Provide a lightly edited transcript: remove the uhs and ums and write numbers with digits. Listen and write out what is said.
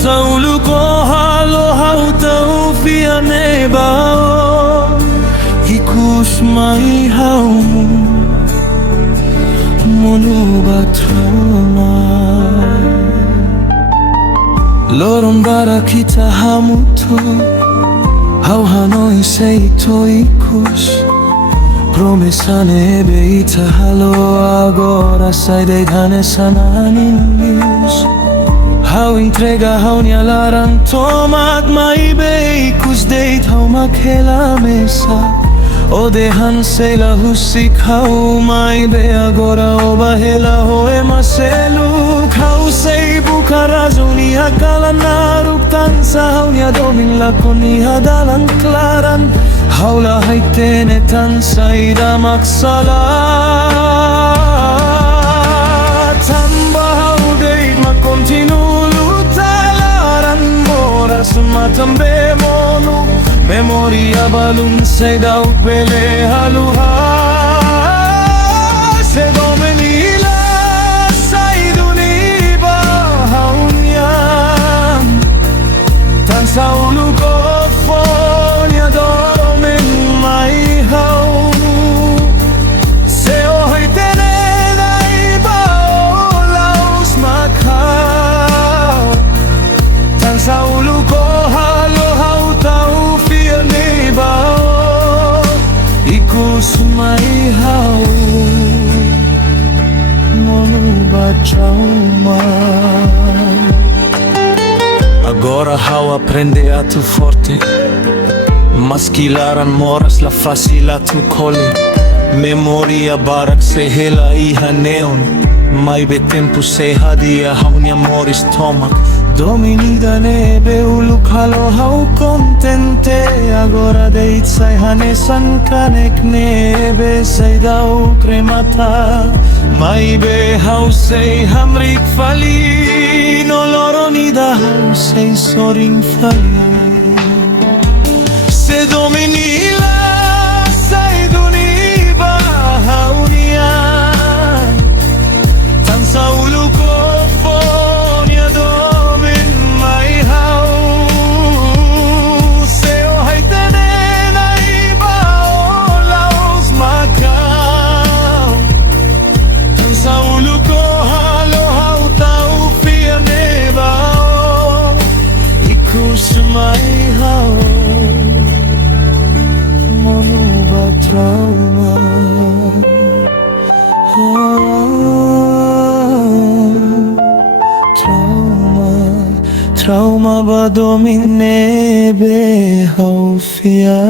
sa ulo ko halo-haw fia nebao Ikus maihaw mo Munu ba trauma Lorong bara kita hamuto Hau Hanoi se ito ikus Promesa nebe ita halo agora sai de gane sana news Hau entrega hau nialaran tomat maibe ikus date hau makela mesa O dehan se la husik hau maibe agora o bahela hoe maselu Hau se bukarazuni akala naruk tansa hau nia domin lakoni hadalan klaran Haula haitene tansa ida maksala Tamba hau deit ma kontinu lutalaran Mora sumatambe monu Memoria balun se dau pele haluha Se domenila saiduni ba haunyan Tansa ulugo fonya domen mai haunu Se ohay tenena iba olaus makhaw Tansa ulugo halo hautaw Ikus maihaw Monu ba trauma Agora hau aprende a tu forte Maskilaran moras la facila tu cole Memoria barak se hela iha neon Mai be tempo se hadia hau ni amor stomac Dominida nebe uluk halo hau contente Agora deit sai hanesan kanek nebe Sai dau cremata Mai be hau sei hamrik fali No loro nida hau sei sorin fali Se dominila sai duniba hau nian Tansa uluko Maihaw Monu ba trauma Trauma ba domine be hau fia